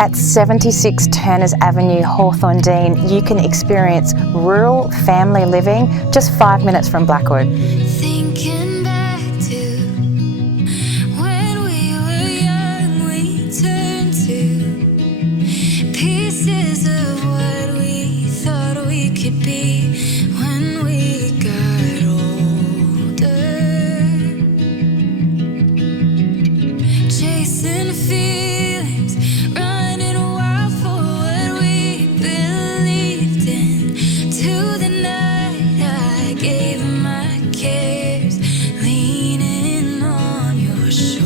At 76 Turners Avenue, Hawthorndene, you can experience rural family living just 5 minutes from Blackwood. Thinking back to when we were young, we turned to pieces of what we thought we could be when we got older. Chasing feelings, running wild for what we believed in. To the night I gave my cares, leaning on your shoulder.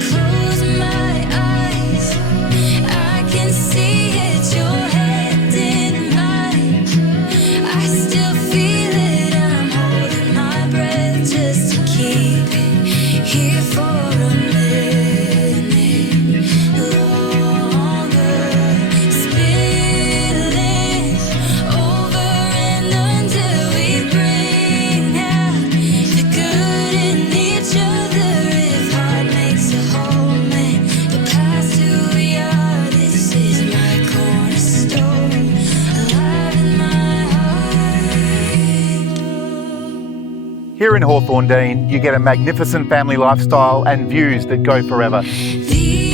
Close my eyes, I can see it, your hand in mine. I still feel it, I'm holding my breath just to keep it here for a minute longer. Spilling over and until we bring out the good in each other. If heart makes a home and the past who we are, this is my cornerstone, alive in my heart. Here in Hawthorndene, you get a magnificent family lifestyle and views that go forever. The